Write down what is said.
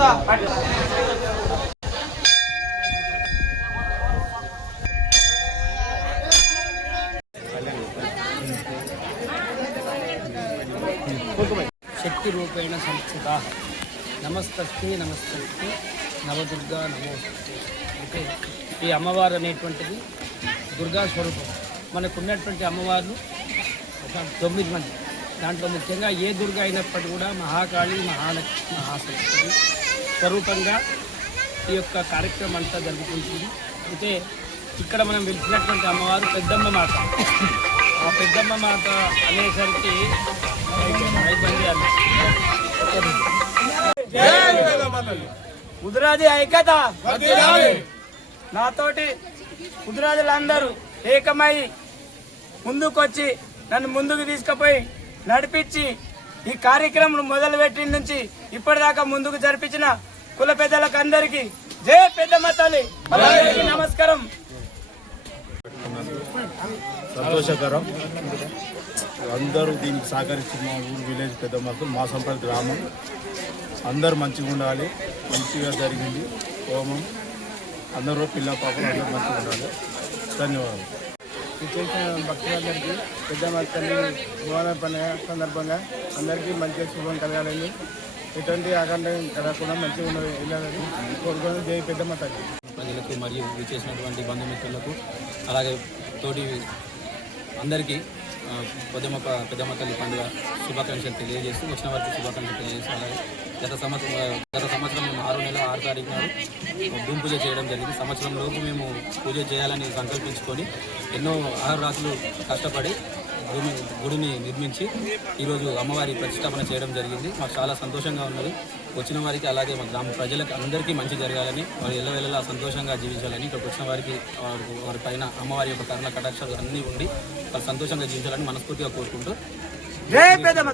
శక్తి రూపేణ సంస్థిత నమస్తస్తే నమస్తస్తే నవదుర్గా నమోస్తే. అంటే ఈ అమ్మవారు అనేటువంటిది దుర్గా స్వరూపం. మనకున్నటువంటి అమ్మవార్లు ఒక 9 మంది. దాంట్లో ముఖ్యంగా ఏ దుర్గా అయినప్పటికీ కూడా మహాకాళి, మహాలక్ష్మి, మహాసరస్వతి స్వరూపంగా ఈ యొక్క కార్యక్రమం అంతా జరుగుతుంది. అయితే ఇక్కడ మనం పిలిచినటువంటి అమ్మవారు పెద్దమ్మ మాత. ఆ పెద్దమ్మ మాత అనేసరికి ముదిరాజు ఐక్యత, నాతోటి ముదిరాజులందరూ ఏకమై ముందుకొచ్చి నన్ను ముందుకు తీసుకుపోయి నడిపించి ఈ కార్యక్రమం మొదలుపెట్టిన నుంచి ఇప్పటిదాకా ముందుకు జరిపించిన కుల పెద్దలకు అందరికీ జై పెద్దమ్మ తల్లి, నమస్కారం. సంతోషకరం. అందరూ దీనికి సహకరించిన మా ఊరు విలేజ్ పెద్దమ్మకు మా సంపద గ్రామం అందరూ మంచిగా ఉండాలి. మంచిగా జరిగింది హోమం. అందరూ పిల్ల పాపలు అందరూ మంచిగా ఉండాలి. ధన్యవాదాలు. చేసిన భక్తులందరికీ పెద్దమ్మ తల్లి భువన పండుగ సందర్భంగా అందరికీ మంచిగా శుభం కలగాలని, ఎటువంటి ఆకాంక్ష కలగకుండా మంచిగా వెళ్ళాలని కోరుకొని జై పెద్దమ్మ తల్లి. ప్రజలకు మరియు విచ్చేసినటువంటి బంధుమిత్రులకు అలాగే తోటి అందరికీ పెద్దమ్మ తల్లి పండుగ శుభాకాంక్షలు తెలియజేస్తూ, వచ్చిన వారికి శుభాకాంక్షలు తెలియజేస్తూ, అలాగే గత సంవత్సరం మేము 6 నెలల 6 తారీఖు నాడు భూమి పూజ చేయడం జరిగింది. సంవత్సరం లోపు మేము పూజ చేయాలని సంకల్పించుకొని ఎన్నో ఆహారాత్రులు కష్టపడి గుడిని నిర్మించి ఈరోజు అమ్మవారి ప్రతిష్టాపన చేయడం జరిగింది. మాకు చాలా సంతోషంగా ఉన్నది. వచ్చిన వారికి అలాగే మా గ్రామ ప్రజలకు అందరికీ మంచి జరగాలని, వారు ఎల్లవేళలా సంతోషంగా జీవించాలని, ఇక్కడికి వచ్చిన వారికి వారి పైన అమ్మవారి యొక్క కరుణ కటాక్షాలు అన్నీ ఉండి వాళ్ళు సంతోషంగా జీవించాలని మనస్ఫూర్తిగా కోరుకుంటూ జై పెద్దమ్మ.